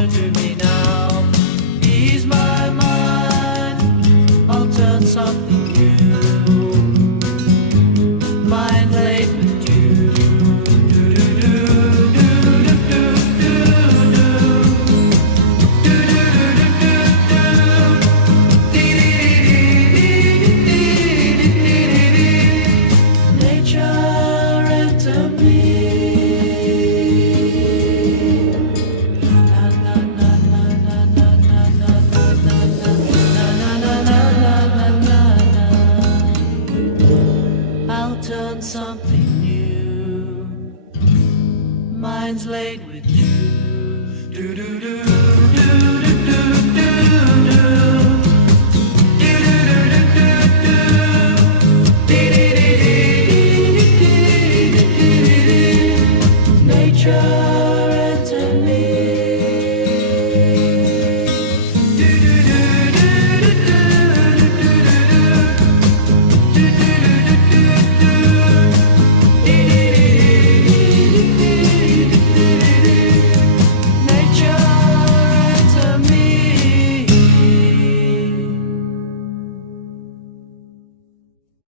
near to me now. Ease my mind, I'll turn something new. Mind late with you. Nature enter me. I'll turn something new. Mine's laid with you. Do do do.